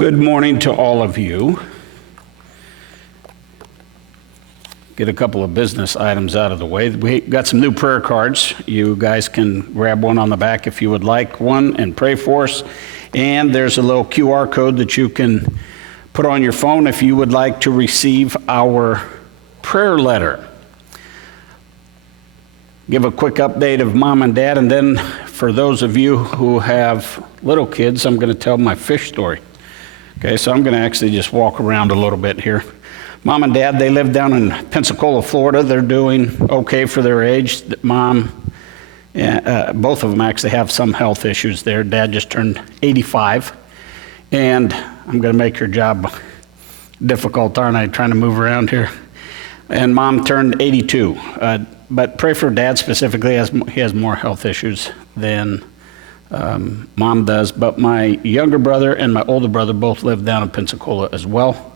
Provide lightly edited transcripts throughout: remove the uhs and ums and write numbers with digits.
Good morning to all of you. Get a couple of business items out of the way. We got some new prayer cards. You guys can grab one on the back if you would like one and pray for us. And there's a little QR code that you can put on your phone if you would like to receive our prayer letter. Give a quick update of Mom and Dad, and then for those of you who have little kids, I'm going to tell my fish story. Okay, so I'm going to actually just walk around a little bit here. Mom and Dad, they live down in Pensacola, Florida. They're doing okay for their age. Mom, both of them actually have some health issues there. Dad just turned 85, and I'm going to make your job difficult, aren't I, trying to move around here? And Mom turned 82. But pray for Dad specifically, as he has more health issues than Mom does. But my younger brother and my older brother both live down in Pensacola as well,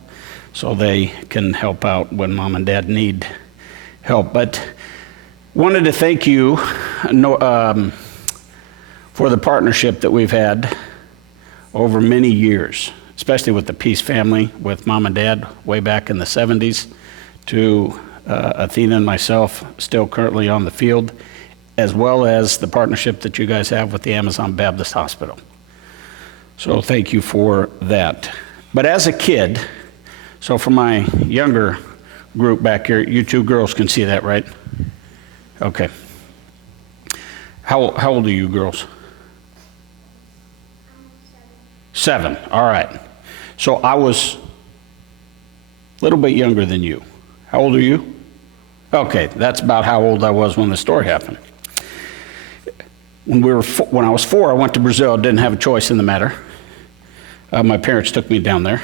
so they can help out when Mom and Dad need help. But wanted to thank you for the partnership that we've had over many years, especially with the Peace family, with Mom and Dad way back in the 70s, to Athena and myself still currently on the field, as well as the partnership that you guys have with the Amazon Baptist Hospital. So thank you for that. But as a kid, so for my younger group back here, you two girls can see that, right? Okay. How old are you girls? 7. All right. So I was a little bit younger than you. How old are you? Okay, that's about how old I was when the story happened. When I was 4, I went to Brazil. Didn't have a choice in the matter. My parents took me down there.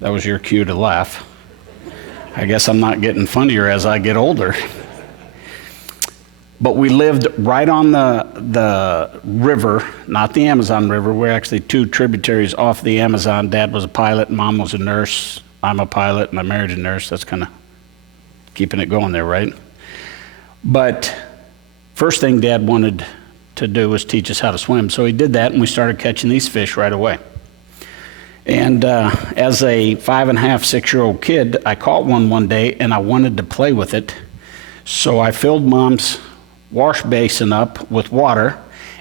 That was your cue to laugh. I guess I'm not getting funnier as I get older. But we lived right on the river, not the Amazon River. We're actually 2 tributaries off the Amazon. Dad was a pilot, Mom was a nurse. I'm a pilot, and I married a nurse. That's kind of keeping it going there, right? But first thing Dad wanted to do was teach us how to swim. So he did that, and we started catching these fish right away. And as a 5.5, 6-year-old kid, I caught one day, and I wanted to play with it. So I filled Mom's wash basin up with water,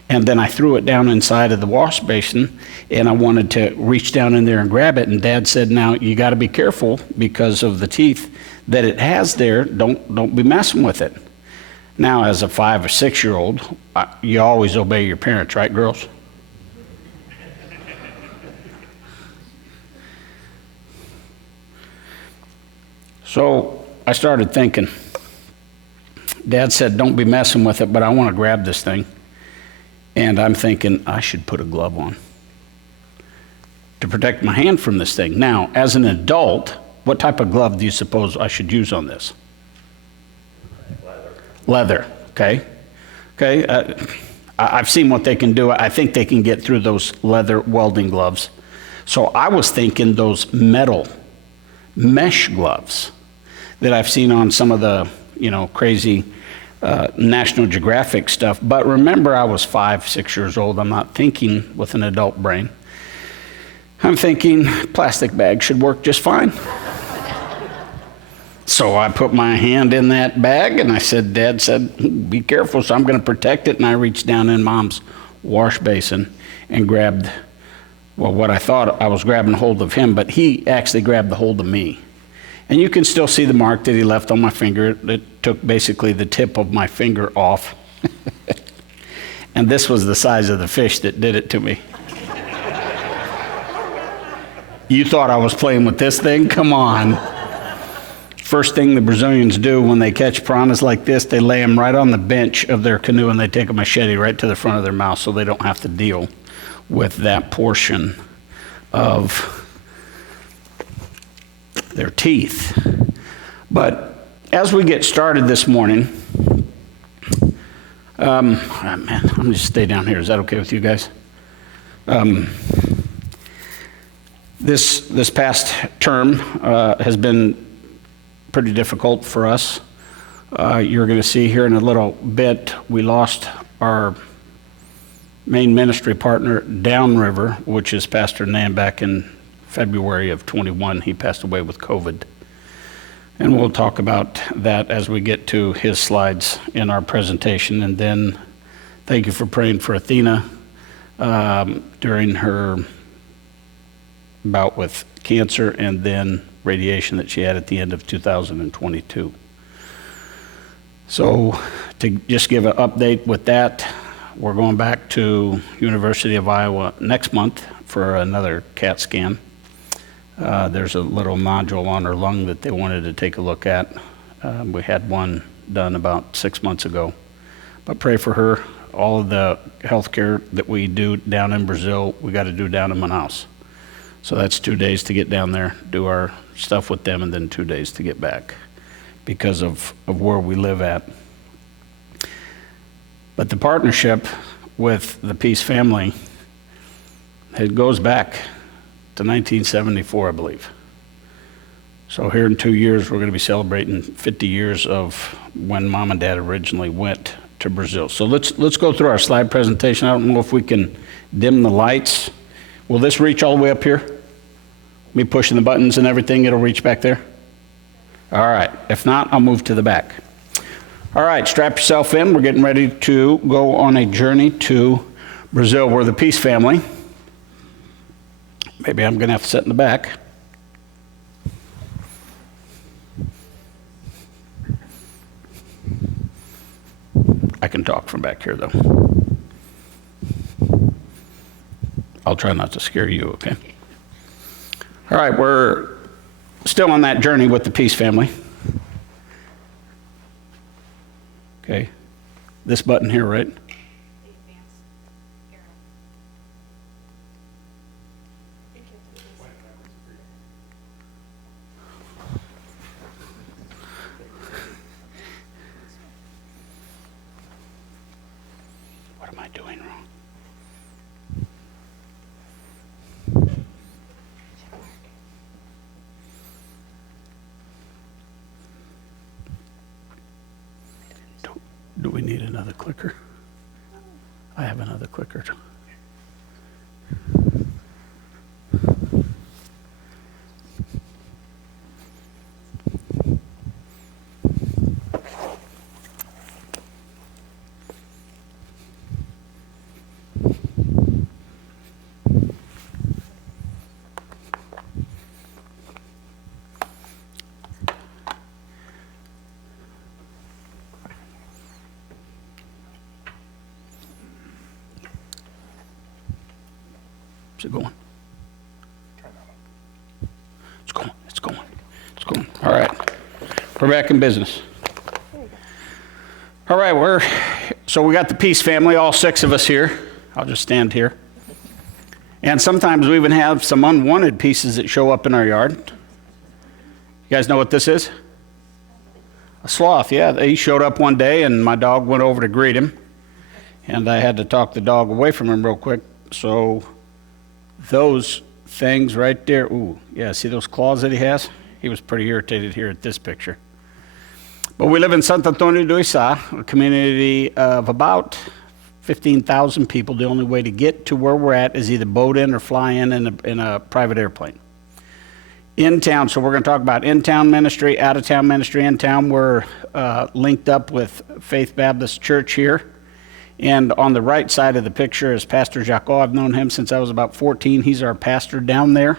and then I threw it down inside of the wash basin, and I wanted to reach down in there and grab it. And Dad said, "Now you got to be careful because of the teeth that it has there. Don't be messing with it." Now, as a 5 or 6-year-old, you always obey your parents, right, girls? So I started thinking. Dad said, "Don't be messing with it," but I want to grab this thing. And I'm thinking, I should put a glove on to protect my hand from this thing. Now, as an adult, what type of glove do you suppose I should use on this? Leather, okay. I've seen what they can do. I think they can get through those leather welding gloves. So I was thinking those metal mesh gloves that I've seen on some of the, crazy National Geographic stuff. But remember, I was 5, 6 years old. I'm not thinking with an adult brain. I'm thinking plastic bag should work just fine. So I put my hand in that bag, and Dad said, "Be careful," so I'm going to protect it. And I reached down in Mom's wash basin and grabbed, what I thought I was grabbing hold of him, but he actually grabbed the hold of me. And you can still see the mark that he left on my finger. It took basically the tip of my finger off. And this was the size of the fish that did it to me. You thought I was playing with this thing? Come on. First thing the Brazilians do when they catch piranhas like this, they lay them right on the bench of their canoe, and they take a machete right to the front of their mouth so they don't have to deal with that portion of their teeth. But as we get started this morning, I'm going to stay down here. Is that okay with you guys? This past term has been pretty difficult for us. You're going to see here in a little bit, we lost our main ministry partner downriver, which is Pastor Nan. Back in February of 21, he passed away with COVID. And we'll talk about that as we get to his slides in our presentation. And then thank you for praying for Athena during her bout with cancer and then radiation that she had at the end of 2022. So to just give an update with that, we're going back to University of Iowa next month for another CAT scan. There's a little nodule on her lung that they wanted to take a look at. We had one done about 6 months ago. But pray for her. All of the health care that we do down in Brazil, we got to do down in Manaus. So that's 2 days to get down there, do our stuff with them, and then 2 days to get back because of where we live at. But the partnership with the Peace family, it goes back to 1974, I believe. So here in 2 years, we're going to be celebrating 50 years of when Mom and Dad originally went to Brazil. So let's go through our slide presentation. I don't know if we can dim the lights. Will this reach all the way up here? Me pushing the buttons and everything, it'll reach back there? All right. If not, I'll move to the back. All right, strap yourself in. We're getting ready to go on a journey to Brazil. We're the Peace family. Maybe I'm going to have to sit in the back. I can talk from back here, though. I'll try not to scare you, okay? All right, we're still on that journey with the Peace family. Okay, this button here, right? What am I doing wrong? Do we need another clicker? I have another clicker. Is it going? It's going, it's going, it's going. All right, we're back in business. All right, so we got the Peace family, all 6 of us here. I'll just stand here. And sometimes we even have some unwanted pieces that show up in our yard. You guys know what this is? A sloth, yeah. He showed up one day and my dog went over to greet him. And I had to talk the dog away from him real quick. So those things right there, ooh, yeah, see those claws that he has? He was pretty irritated here at this picture. But we live in Santo Antonio do Içá, a community of about 15,000 people. The only way to get to where we're at is either boat in or fly in a private airplane. In town, so we're going to talk about in-town ministry, out-of-town ministry. In town, we're linked up with Faith Baptist Church here. And on the right side of the picture is Pastor Jaco. I've known him since I was about 14. He's our pastor down there.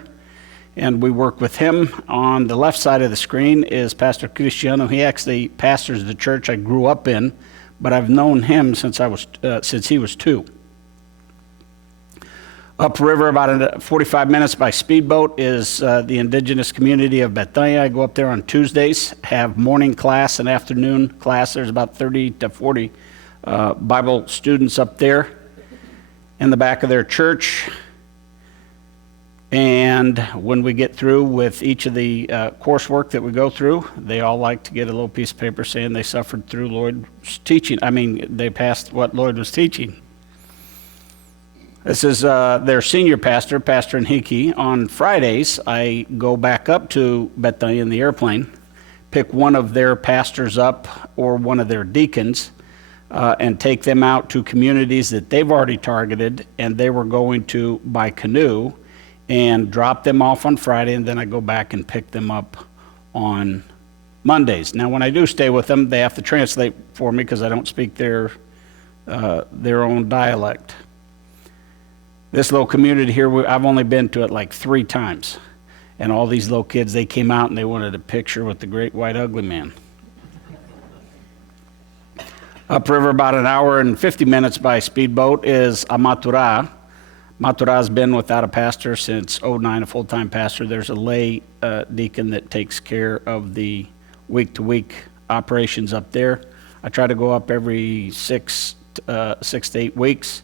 And we work with him. On the left side of the screen is Pastor Cristiano. He actually pastors the church I grew up in, but I've known him since he was 2. Upriver, about 45 minutes by speedboat, is the indigenous community of Bethania. I go up there on Tuesdays, have morning class and afternoon class. There's about 30 to 40 Bible students up there in the back of their church. And when we get through with each of the coursework that we go through, they all like to get a little piece of paper saying they suffered through Lloyd's teaching. I mean, they passed what Lloyd was teaching. This is their senior pastor, Pastor Nhiki. On Fridays, I go back up to Bethania in the airplane, pick one of their pastors up or one of their deacons. and take them out to communities that they've already targeted, and they were going to, by canoe, and drop them off on Friday, and then I go back and pick them up on Mondays. Now, when I do stay with them, they have to translate for me because I don't speak their own dialect. This little community here, I've only been to it like 3 times. And all these little kids, they came out and they wanted a picture with the great white ugly man. Upriver, about an hour and 50 minutes by speedboat, is Amaturá. Matura's been without a pastor since '09, a full-time pastor. There's a lay deacon that takes care of the week-to-week operations up there. I try to go up every 6 to 8 weeks.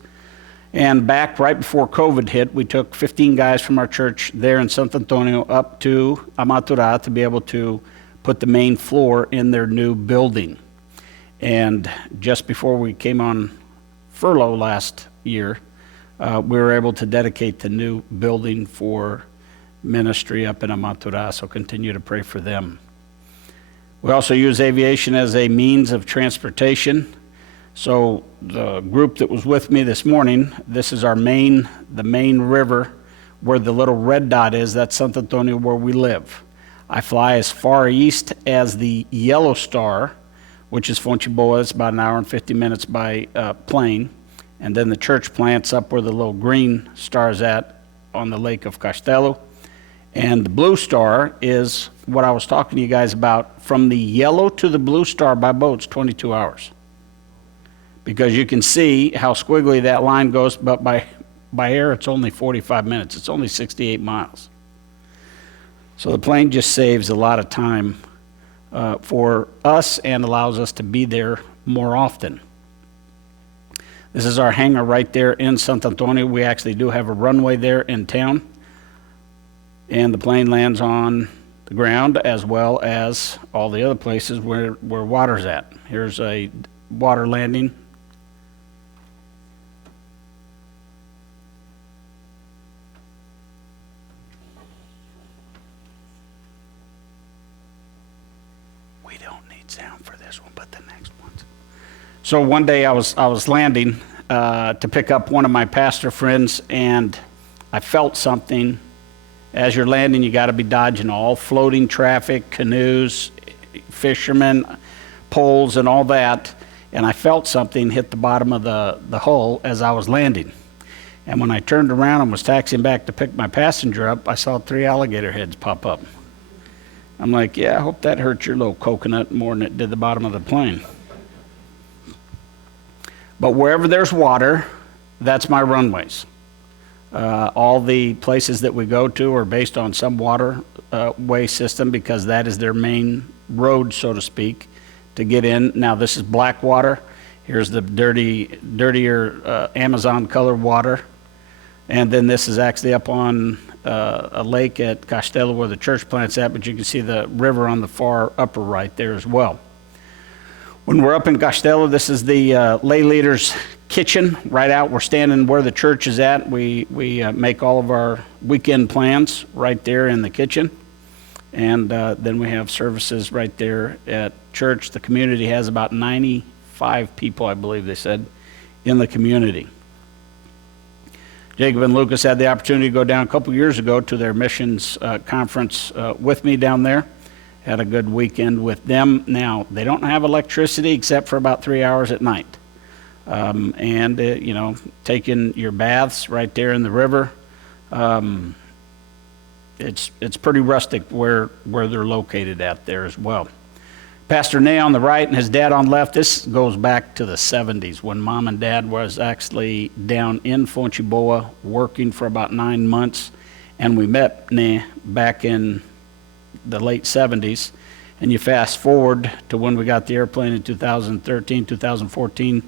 And back right before COVID hit, we took 15 guys from our church there in Santo Antonio up to Amaturá to be able to put the main floor in their new building. And just before we came on furlough last year, we were able to dedicate the new building for ministry up in Amaturá, so continue to pray for them. We also use aviation as a means of transportation. So the group that was with me this morning, this is the main river where the little red dot is. That's Santo Antonio, where we live. I fly as far east as the Yellow Star, which is Fonchiboa. It's about an hour and 50 minutes by plane. And then the church plant's up where the little green star is at on the Lake of Castelo. And the Blue Star is what I was talking to you guys about. From the Yellow to the Blue Star by boat's 22 hours. Because you can see how squiggly that line goes, but by air it's only 45 minutes. It's only 68 miles. So the plane just saves a lot of time for us and allows us to be there more often. This is our hangar right there in Santo Antonio. We actually do have a runway there in town. And the plane lands on the ground as well as all the other places where water's at. Here's a water landing. We don't need sound for this one, but the next ones. So one day I was landing to pick up one of my pastor friends, and I felt something. As you're landing, you got to be dodging all floating traffic, canoes, fishermen, poles, and all that. And I felt something hit the bottom of the hull as I was landing. And when I turned around and was taxiing back to pick my passenger up, I saw 3 alligator heads pop up. I'm like, yeah, I hope that hurt your little coconut more than it did the bottom of the plane. But wherever there's water, that's my runways. All the places that we go to are based on some waterway system because that is their main road, so to speak, to get in. Now, this is black water. Here's the dirtier Amazon colored water. And then this is actually up on a lake at Castelo where the church plant's at, but you can see the river on the far upper right there as well. When we're up in Castelo, this is the lay leader's kitchen right out. We're standing where the church is at. We make all of our weekend plans right there in the kitchen. And then we have services right there at church. The community has about 95 people, I believe they said, in the community. Jacob and Lucas had the opportunity to go down a couple years ago to their missions conference with me down there. Had a good weekend with them. Now, they don't have electricity except for about 3 hours at night. Taking your baths right there in the river. It's pretty rustic where they're located at there as well. Pastor Nay on the right and his dad on the left. This goes back to the 70s when Mom and Dad was actually down in Fonchiboa working for about 9 months. And we met Nay back in the late 70s. And you fast forward to when we got the airplane in 2013, 2014,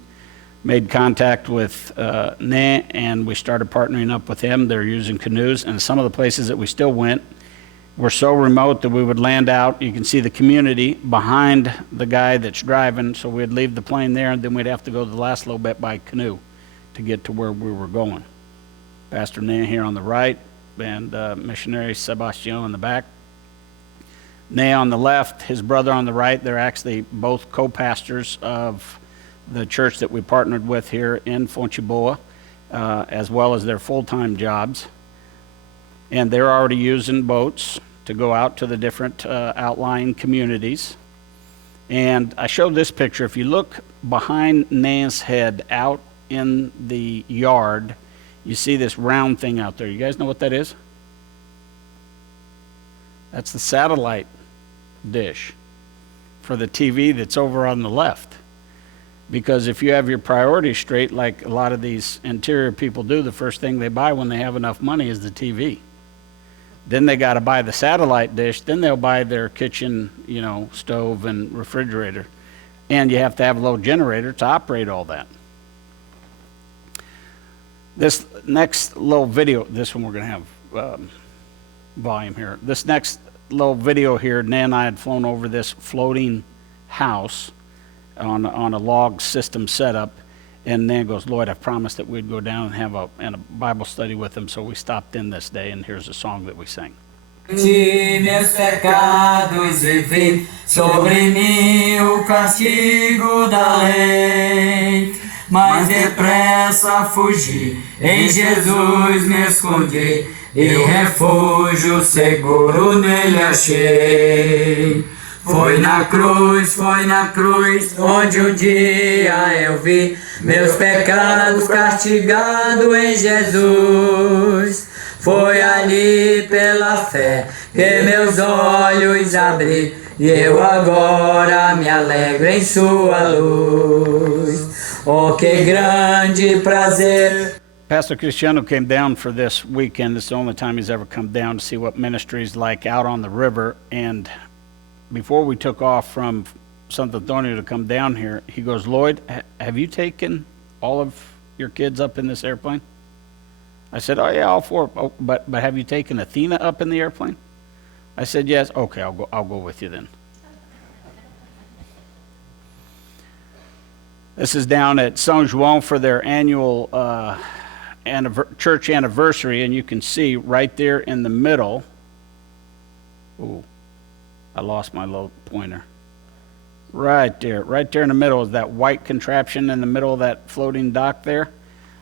made contact with Nay, and we started partnering up with him. They're using canoes, and some of the places that we still went were so remote that we would land out. You can see the community behind the guy that's driving, so we'd leave the plane there, and then we'd have to go the last little bit by canoe to get to where we were going. Pastor Nay here on the right, and missionary Sebastian in the back. Nay on the left, his brother on the right. They're actually both co-pastors of the church that we partnered with here in Foncheboa, as well as their full-time jobs. And they're already using boats to go out to the different outlying communities. And I showed this picture. If you look behind Nan's head out in the yard, you see this round thing out there. You guys know what that is? That's the satellite dish for the TV that's over on the left. Because if you have your priorities straight, like a lot of these interior people do, the first thing they buy when they have enough money is the TV. Then they got to buy the satellite dish, then they'll buy their kitchen, stove and refrigerator. And you have to have a little generator to operate all that. This next little video, this one we're going to have volume here. This next little video here, Nan and I had flown over this floating house on a log system setup. And Nan goes, Lloyd, I promised that we'd go down and have a Bible study with him, so we stopped in this day, and here's a song that we sang. Meus pecados e vi sobre mim o castigo da lei, mas depressa fugi, em Jesus me escondi, e refúgio seguro nele achei. Foi na cruz, onde um dia eu vi meus pecados castigados em Jesus. Foi ali pela fé que meus olhos abri, e eu agora me alegro em sua luz. Oh, que grande prazer. Pastor Cristiano came down for this weekend. It's the only time he's ever come down to see what ministry is like out on the river. And before we took off from Santo Antonio to come down here, he goes, Lloyd, have you taken all of your kids up in this airplane? I said, oh yeah, all four. Oh, but have you taken Athena up in the airplane? I said, yes. Okay, I'll go with you then. This is down at São João for their annual church anniversary, and you can see right there in the middle. Ooh. I lost my little pointer. Right there in the middle is that white contraption in the middle of that floating dock there.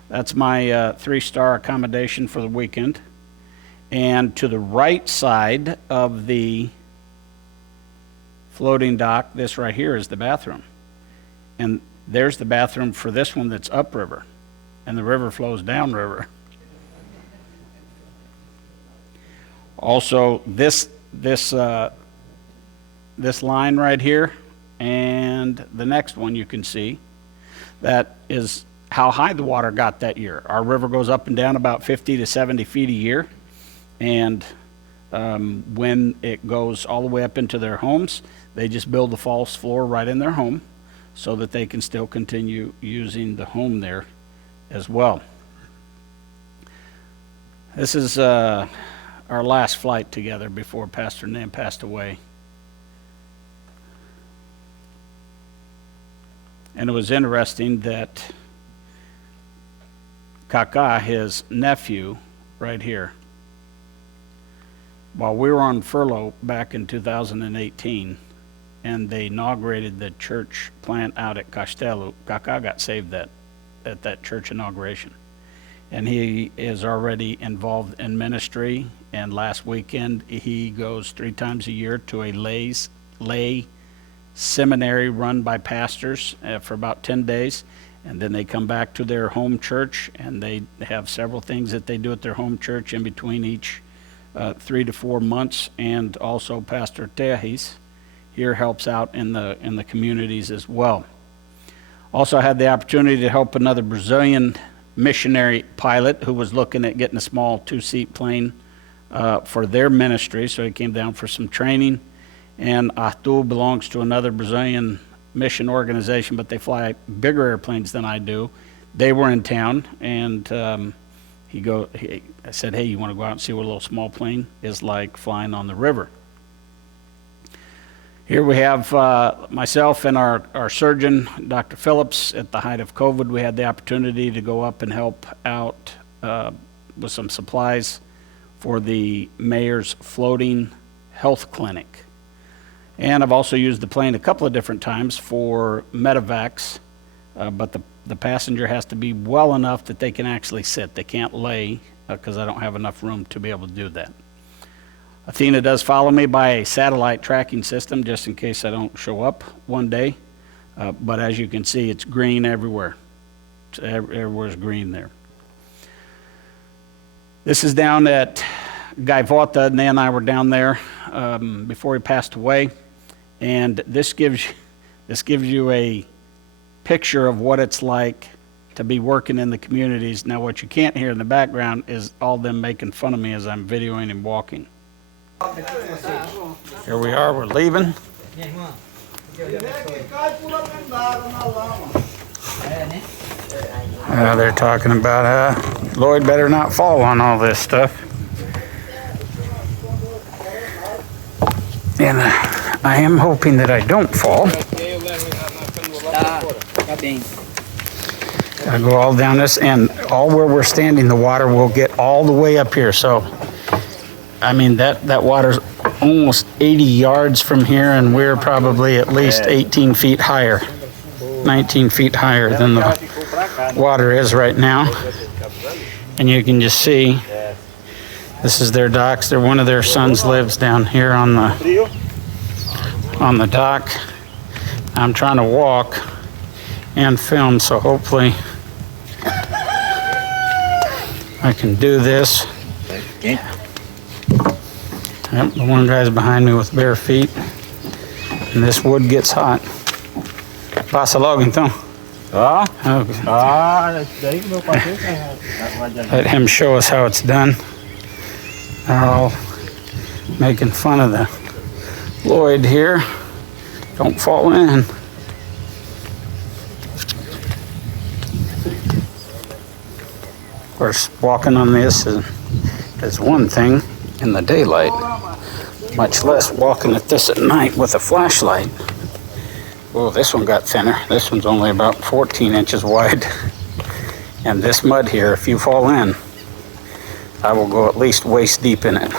That's my 3-star accommodation for the weekend. And to the right side of the floating dock, this right here is the bathroom. And there's the bathroom for this one that's upriver. And the river flows downriver. Also, this line right here and the next one you can see, that is how high the water got that year. Our river goes up and down about 50 to 70 feet a year, and when it goes all the way up into their homes, they just build a false floor right in their home so that they can still continue using the home there as well. This is our last flight together before Pastor Nan passed away. And it was interesting that Kaka, his nephew, right here, while we were on furlough back in 2018, and they inaugurated the church plant out at Castelo, Kaka got saved at that church inauguration. And he is already involved in ministry, and last weekend he goes 3 times a year to a lay seminary run by pastors for about 10 days, and then they come back to their home church, and they have several things that they do at their home church in between each 3 to 4 months. And also Pastor Tehis here helps out in the communities as well. Also, I had the opportunity to help another Brazilian missionary pilot who was looking at getting a small 2-seat plane for their ministry, so he came down for some training. And Arthur belongs to another Brazilian mission organization, but they fly bigger airplanes than I do. They were in town, and I said, hey, you want to go out and see what a little small plane is like flying on the river? Here we have myself and our surgeon, Dr. Phillips. At the height of COVID, we had the opportunity to go up and help out with some supplies for the mayor's floating health clinic. And I've also used the plane a couple of different times for medevacs but the passenger has to be well enough that they can actually sit. They can't lay because I don't have enough room to be able to do that. Athena does follow me by a satellite tracking system just in case I don't show up one day. But as you can see, it's green everywhere. Everywhere's green there. This is down at Gaivota. Nan and I were down there before he passed away. And this gives you a picture of what it's like to be working in the communities. Now, what you can't hear in the background is all them making fun of me as I'm videoing and walking. Here we are, we're leaving. They're talking about Lloyd better not fall on all this stuff. And I am hoping that I don't fall. I go all down this, and all where we're standing, the water will get all the way up here. So, I mean, that water's almost 80 yards from here, and we're probably at least 18 feet higher, 19 feet higher than the water is right now. And you can just see, this is their docks. One of their sons lives down here on the dock. I'm trying to walk and film, so hopefully I can do this. Okay. Yep, the one guy's behind me with bare feet, and this wood gets hot. Passa logo então. Let him show us how it's done. They're all making fun of the Lloyd here. Don't fall in. Of course, walking on this is one thing in the daylight, much less walking at this at night with a flashlight. Oh, this one got thinner. This one's only about 14 inches wide. And this mud here, if you fall in, I will go at least waist deep in it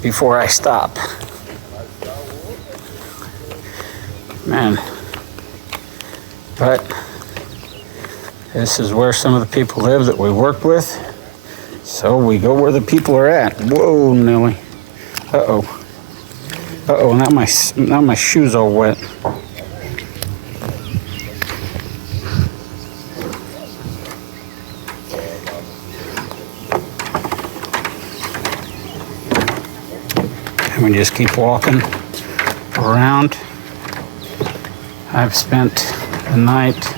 before I stop. Man. But this is where some of the people live that we work with. So we go where the people are at. Whoa, Nelly. Uh-oh. Uh-oh, now my shoes all wet. And we just keep walking around. I've spent the night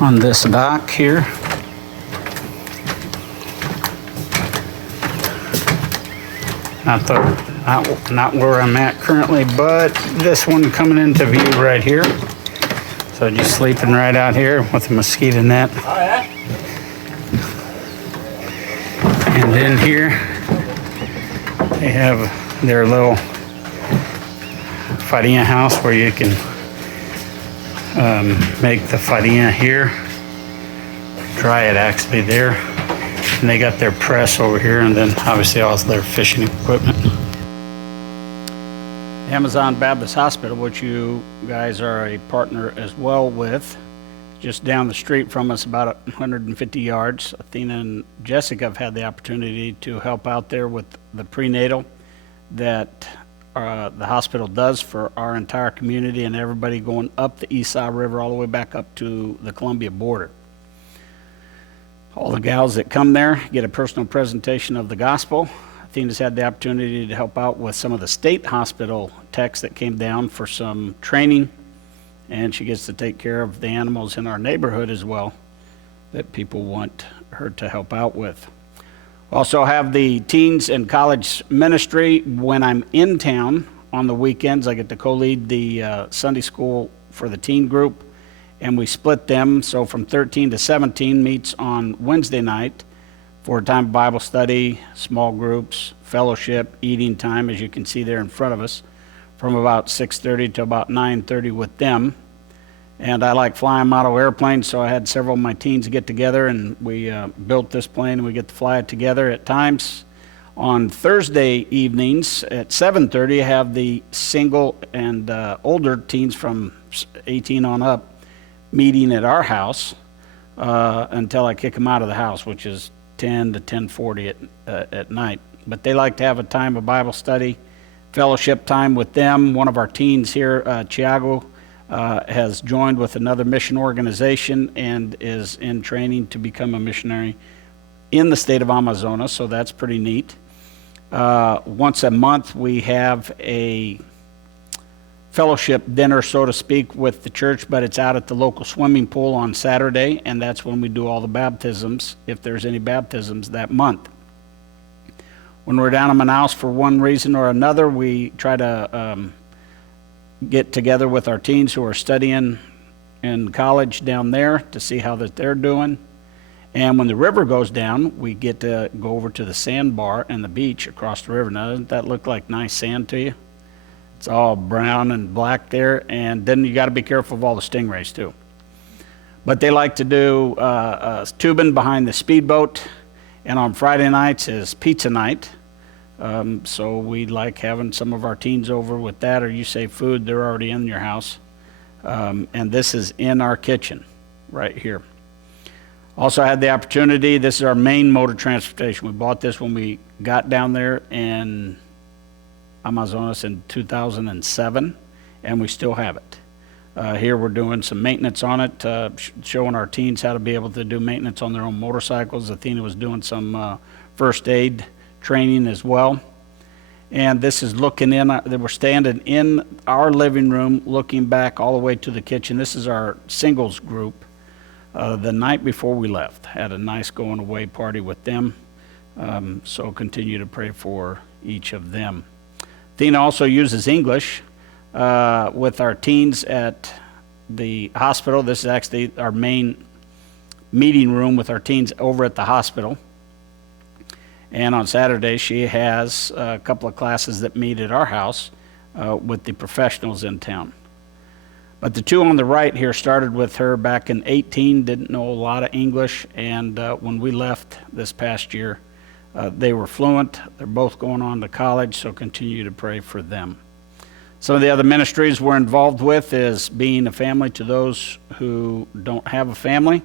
on this dock here. Not where I'm at currently, but this one coming into view right here. So just sleeping right out here with a mosquito net. And in here, they have their little farinha house where you can make the farinha here, dry it actually there, and they got their press over here, and then obviously all their fishing equipment. Amazon Baptist Hospital, which you guys are a partner as well with, just down the street from us, about 150 yards. Athena and Jessica have had the opportunity to help out there with the prenatal that the hospital does for our entire community and everybody going up the Esau River all the way back up to the Columbia border. All the gals that come there get a personal presentation of the gospel. Athena's had the opportunity to help out with some of the state hospital techs that came down for some training, and she gets to take care of the animals in our neighborhood as well that people want her to help out with. Also have the teens and college ministry. When I'm in town on the weekends, I get to co-lead the Sunday school for the teen group, and we split them. So from 13 to 17 meets on Wednesday night for a time of Bible study, small groups, fellowship, eating time, as you can see there in front of us, from about 6:30 to about 9:30 with them. And I like flying model airplanes, so I had several of my teens get together, and we built this plane, and we get to fly it together at times. On Thursday evenings at 7:30, I have the single and older teens from 18 on up meeting at our house until I kick them out of the house, which is 10 to 10:40 at night. But they like to have a time of Bible study, fellowship time with them. One of our teens here, Thiago, has joined with another mission organization and is in training to become a missionary in the state of Amazonas, so that's pretty neat. Once a month, we have a fellowship dinner, so to speak, with the church, but it's out at the local swimming pool on Saturday, and that's when we do all the baptisms, if there's any baptisms that month. When we're down in Manaus for one reason or another, we try to get together with our teens who are studying in college down there to see how that they're doing. And when the river goes down, we get to go over to the sandbar and the beach across the river. Now, doesn't that look like nice sand to you? It's all brown and black there, and then you got to be careful of all the stingrays too. But they like to do tubing behind the speedboat, and on Friday nights is pizza night. So we like having some of our teens over with that, or you say food, they're already in your house. And this is in our kitchen right here. Also I had the opportunity, this is our main mode of transportation. We bought this when we got down there in Amazonas in 2007, and we still have it. Here we're doing some maintenance on it, showing our teens how to be able to do maintenance on their own motorcycles. Athena was doing some first aid training as well. And this is looking in, we're standing in our living room, looking back all the way to the kitchen. This is our singles group. The night before we left, had a nice going away party with them. So continue to pray for each of them. Athena also uses English with our teens at the hospital. This is actually our main meeting room with our teens over at the hospital. And on Saturday, she has a couple of classes that meet at our house with the professionals in town. But the two on the right here started with her back in 18, didn't know a lot of English, and when we left this past year, they were fluent. They're both going on to college, so continue to pray for them. Some of the other ministries we're involved with is being a family to those who don't have a family.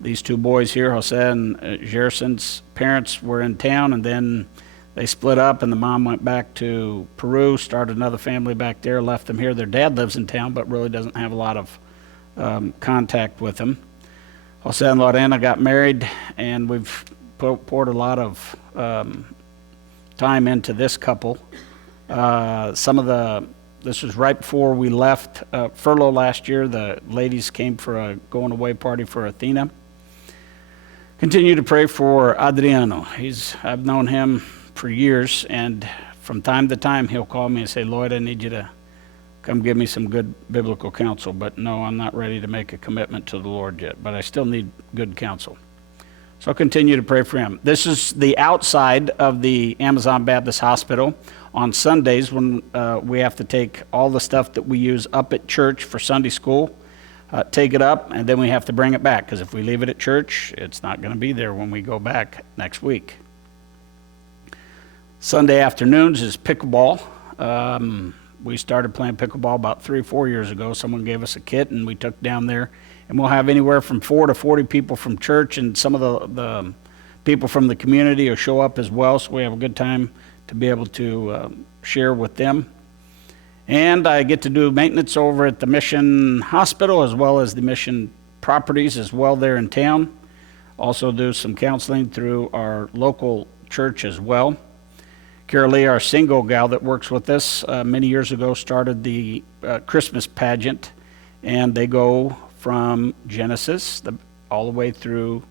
These two boys here, Jose and Gerson's parents were in town, and then they split up, and the mom went back to Peru, started another family back there, left them here. Their dad lives in town, but really doesn't have a lot of contact with them. Jose and Lorena got married, and we've poured a lot of time into this couple. This was right before we left furlough last year. The ladies came for a going away party for Athena. Continue to pray for Adriano. I've known him for years, and from time to time he'll call me and say, Lloyd, I need you to come give me some good biblical counsel. But no, I'm not ready to make a commitment to the Lord yet, but I still need good counsel. So I'll continue to pray for him. This is the outside of the Amazon Baptist Hospital. On Sundays, when we have to take all the stuff that we use up at church for Sunday school, take it up, and then we have to bring it back, because if we leave it at church, it's not going to be there when we go back next week. Sunday afternoons is pickleball. We started playing pickleball about 3 or 4 years ago. Someone gave us a kit, and we took down there. And we'll have anywhere from 4 to 40 people from church, and some of the people from the community will show up as well, so we have a good time to be able to share with them. And I get to do maintenance over at the mission hospital as well as the mission properties as well there in town. Also do some counseling through our local church as well. Carol Lee, our single gal that works with us, many years ago started the Christmas pageant, and they go from Genesis all the way through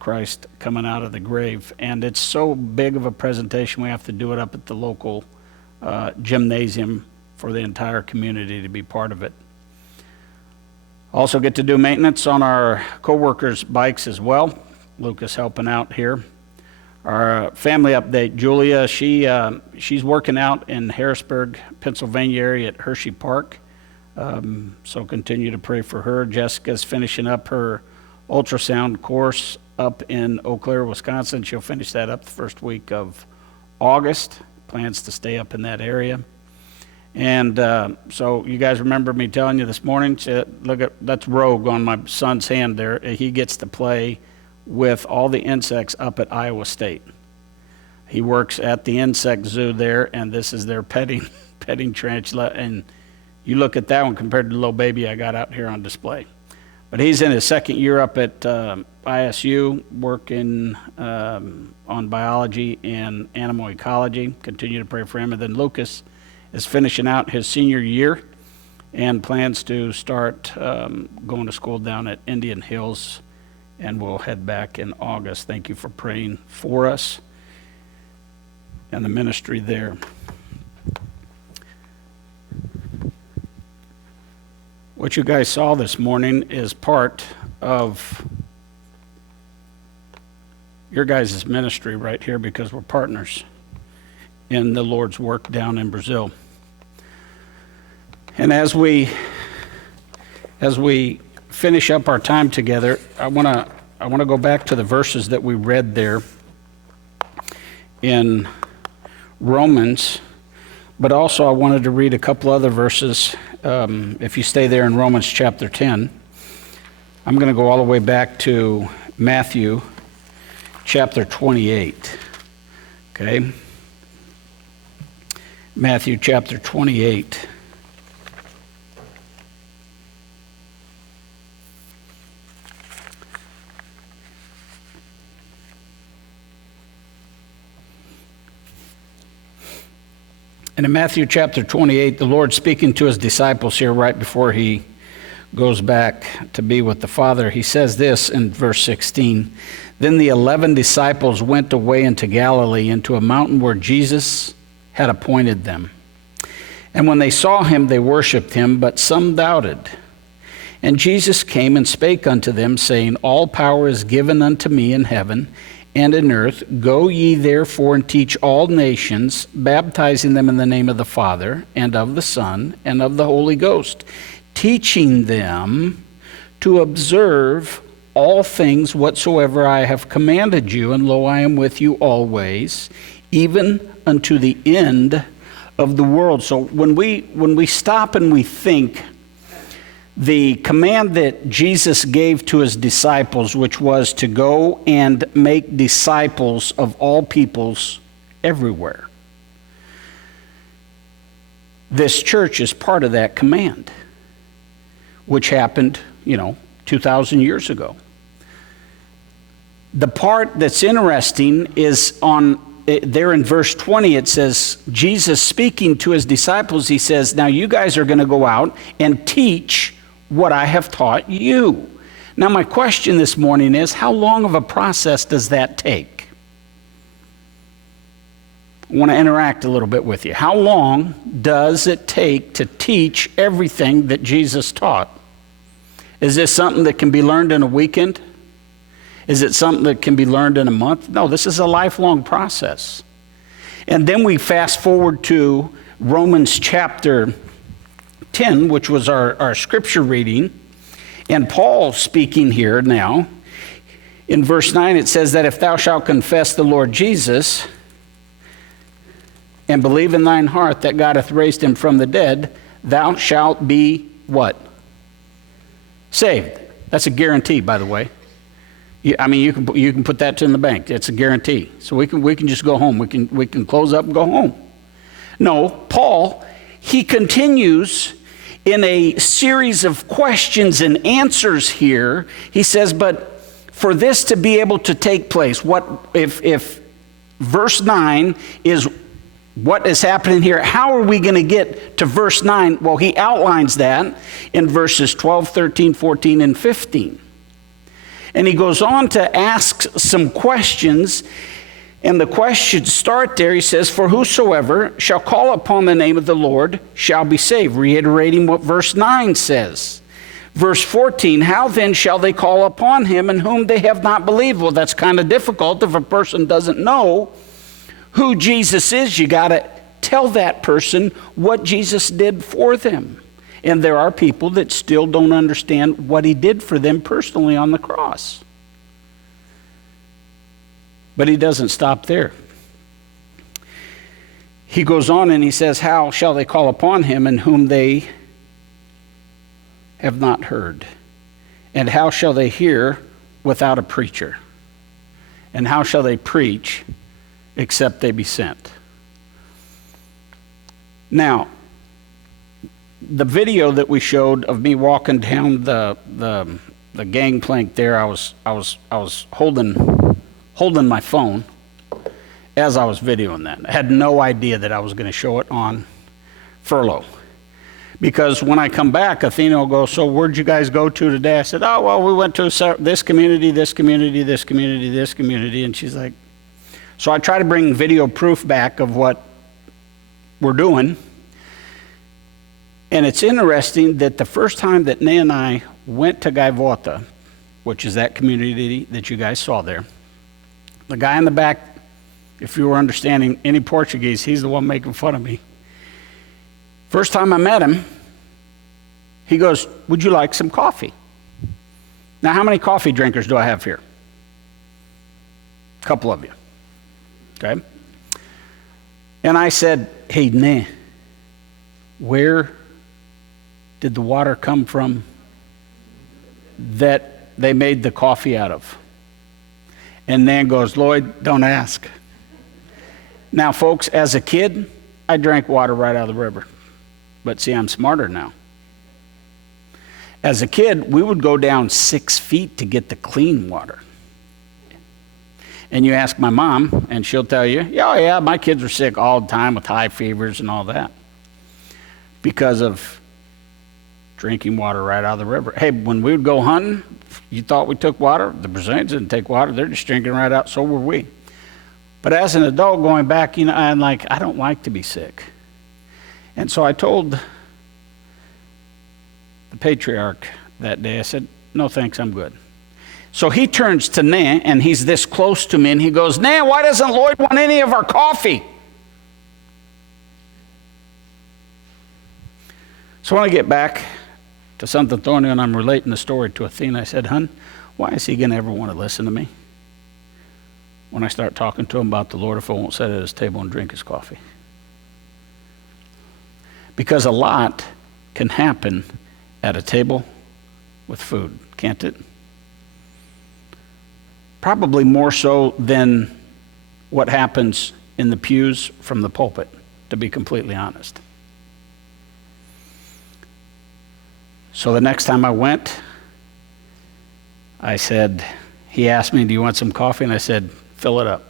Christ coming out of the grave. And it's so big of a presentation, we have to do it up at the local gymnasium for the entire community to be part of it. Also get to do maintenance on our co-workers' bikes as well. Lucas helping out here. Our family update, Julia, she's working out in Harrisburg, Pennsylvania area at Hershey Park. So continue to pray for her. Jessica's finishing up her ultrasound course up in Eau Claire, Wisconsin. She'll finish that up the first week of August. Plans to stay up in that area. And so you guys remember me telling you this morning, look, that's Rogue on my son's hand there. He gets to play with all the insects up at Iowa State. He works at the insect zoo there, and this is their petting tarantula. And you look at that one compared to the little baby I got out here on display. But he's in his second year up at ISU, working on biology and animal ecology. Continue to pray for him. And then Lucas is finishing out his senior year and plans to start going to school down at Indian Hills, and we'll head back in August. Thank you for praying for us and the ministry there. What you guys saw this morning is part of your guys' ministry right here, because we're partners in the Lord's work down in Brazil. And as we finish up our time together, I want to go back to the verses that we read there in Romans, but also I wanted to read a couple other verses. If you stay there in Romans chapter 10, I'm going to go all the way back to Matthew chapter 28. Okay? Matthew chapter 28. And in Matthew chapter 28, the Lord speaking to his disciples here right before he goes back to be with the Father, he says this in verse 16, "Then the 11 disciples went away into Galilee, into a mountain where Jesus had appointed them. And when they saw him, they worshipped him, but some doubted. And Jesus came and spake unto them, saying, All power is given unto me in heaven and in earth. Go ye therefore and teach all nations, baptizing them in the name of the Father, and of the Son, and of the Holy Ghost, teaching them to observe all things whatsoever I have commanded you. And lo, I am with you always, even unto the end of the world." So when we stop and we think, the command that Jesus gave to his disciples, which was to go and make disciples of all peoples everywhere. This church is part of that command, which happened, 2,000 years ago. The part that's interesting is there in verse 20, it says, Jesus speaking to his disciples, he says, "Now you guys are going to go out and teach what I have taught you." Now my question this morning is, how long of a process does that take? I want to interact a little bit with you. How long does it take to teach everything that Jesus taught? Is this something that can be learned in a weekend? Is it something that can be learned in a month? No, this is a lifelong process. And then we fast forward to Romans chapter 10, which was our scripture reading, and Paul speaking here now. In verse 9 it says that if thou shalt confess the Lord Jesus and believe in thine heart that God hath raised him from the dead, thou shalt be what? Saved. That's a guarantee, by the way. You can put that in the bank. It's a guarantee. So we can just go home. We can close up and go home. No, Paul, he continues in a series of questions and answers here. He says, but for this to be able to take place, what if verse 9 is what is happening here, how are we going to get to verse 9? Well, he outlines that in verses 12, 13, 14, and 15. And he goes on to ask some questions. And the questions start there. He says, for whosoever shall call upon the name of the Lord shall be saved, reiterating what verse 9 says. Verse 14, how then shall they call upon him in whom they have not believed? Well, that's kind of difficult. If a person doesn't know who Jesus is, you got to tell that person what Jesus did for them. And there are people that still don't understand what he did for them personally on the cross. But he doesn't stop there. he goes on and he says, how shall they call upon him in whom they have not heard? And how shall they hear without a preacher? And how shall they preach except they be sent? Now, the video that we showed of me walking down the gangplank there, I was holding my phone as I was videoing that. I had no idea that I was going to show it on furlough. Because when I come back, Athena will go, so where'd you guys go to today? I said, oh, well, we went to this community, this community, this community, this community. And she's like, so I try to bring video proof back of what we're doing. And it's interesting that the first time that Nay and I went to Gaivota, which is that community that you guys saw there, the guy in the back, if you were understanding any Portuguese, he's the one making fun of me. First time I met him, he goes, would you like some coffee? Now, how many coffee drinkers do I have here? A couple of you, okay? And I said, hey, Nay, where did the water come from that they made the coffee out of? And Nan goes, Lloyd, don't ask. Now, folks, as a kid, I drank water right out of the river. But see, I'm smarter now. As a kid, we would go down 6 feet to get the clean water. And you ask my mom, and she'll tell you, yeah, my kids were sick all the time with high fevers and all that because of drinking water right out of the river. Hey, when we would go hunting, you thought we took water. The Brazilians didn't take water. They're just drinking right out. So were we. But as an adult going back, I'm like, I don't like to be sick. And so I told the patriarch that day, I said, no thanks, I'm good. So he turns to Nan, and he's this close to me, and he goes, Nan, why doesn't Lloyd want any of our coffee? So when I get back to Santo Antonio and I'm relating the story to Athena, I said, hun, why is he going to ever want to listen to me when I start talking to him about the Lord if I won't sit at his table and drink his coffee? Because a lot can happen at a table with food, can't it? Probably more so than what happens in the pews from the pulpit, to be completely honest. So the next time I went, I said, he asked me, do you want some coffee? And I said, fill it up.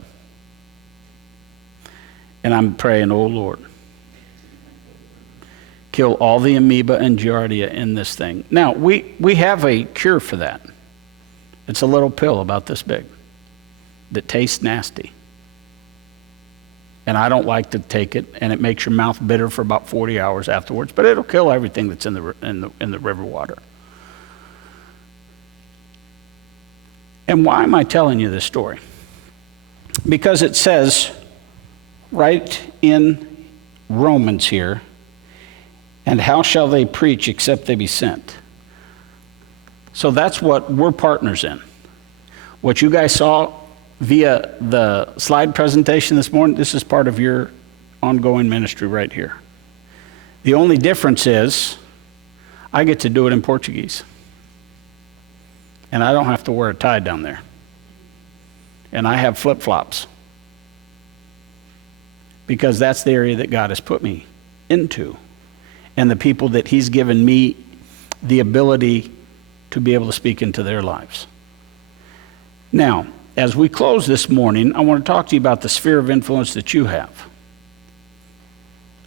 And I'm praying, oh Lord, kill all the amoeba and giardia in this thing. Now, we have a cure for that. It's a little pill about this big that tastes nasty. And I don't like to take it, and it makes your mouth bitter for about 40 hours afterwards, but it'll kill everything that's in the river water. And why am I telling you this story? Because it says right in Romans here, and how shall they preach except they be sent? So that's what we're partners in. What you guys saw via the slide presentation this morning, this is part of your ongoing ministry right here. The only difference is I get to do it in Portuguese. And I don't have to wear a tie down there. And I have flip-flops. Because that's the area that God has put me into. And the people that he's given me the ability to be able to speak into their lives. Now, as we close this morning, I want to talk to you about the sphere of influence that you have.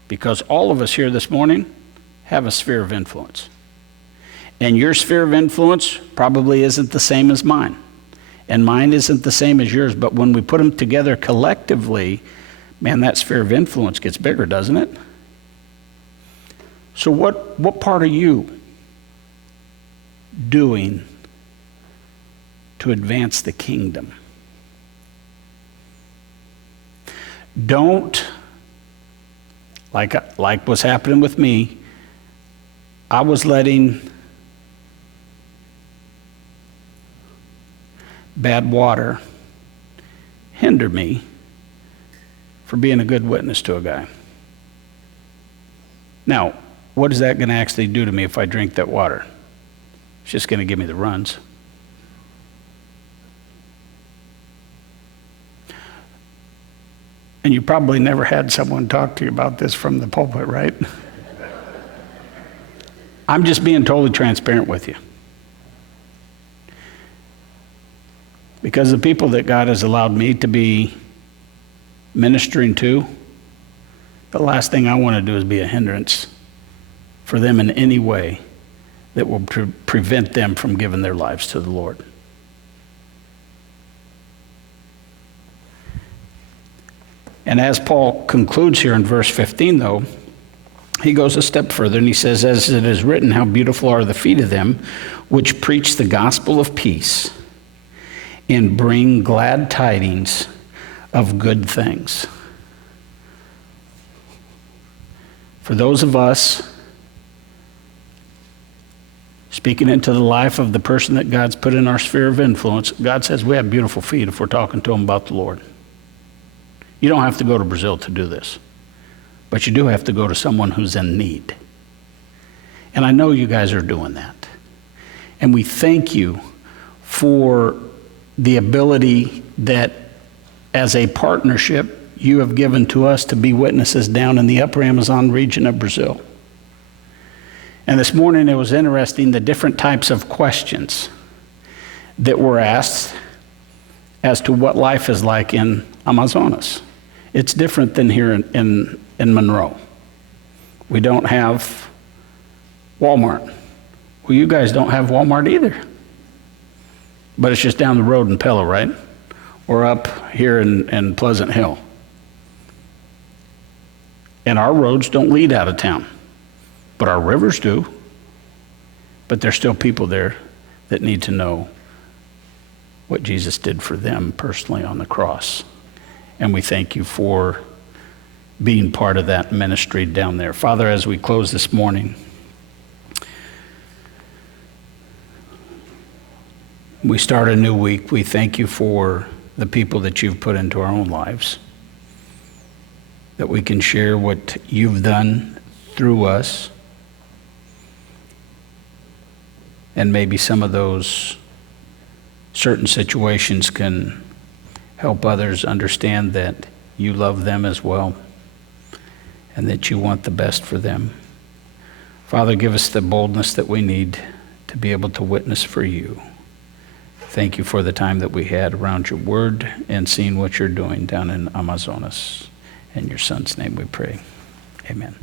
Because all of us here this morning have a sphere of influence. And your sphere of influence probably isn't the same as mine. And mine isn't the same as yours. But when we put them together collectively, man, that sphere of influence gets bigger, doesn't it? So what part are you doing to advance the kingdom? Don't, like what's happening with me, I was letting bad water hinder me for being a good witness to a guy. Now, what is that going to actually do to me if I drink that water? It's just going to give me the runs. And you probably never had someone talk to you about this from the pulpit, right? I'm just being totally transparent with you. Because the people that God has allowed me to be ministering to, the last thing I want to do is be a hindrance for them in any way that will prevent them from giving their lives to the Lord. And as Paul concludes here in verse 15, though, he goes a step further and he says, as it is written, how beautiful are the feet of them which preach the gospel of peace and bring glad tidings of good things. For those of us speaking into the life of the person that God's put in our sphere of influence, God says we have beautiful feet if we're talking to them about the Lord. You don't have to go to Brazil to do this, but you do have to go to someone who's in need. And I know you guys are doing that. And we thank you for the ability that as a partnership you have given to us to be witnesses down in the upper Amazon region of Brazil. And this morning it was interesting the different types of questions that were asked as to what life is like in Amazonas. It's different than here in Monroe. We don't have Walmart. Well, you guys don't have Walmart either. But it's just down the road in Pella, right? Or up here in Pleasant Hill. And our roads don't lead out of town. But our rivers do. But there's still people there that need to know what Jesus did for them personally on the cross. And we thank you for being part of that ministry down there. Father, as we close this morning, we start a new week. We thank you for the people that you've put into our own lives, that we can share what you've done through us. And maybe some of those certain situations can help others understand that you love them as well and that you want the best for them. Father, give us the boldness that we need to be able to witness for you. Thank you for the time that we had around your word and seeing what you're doing down in Amazonas. In your son's name we pray. Amen.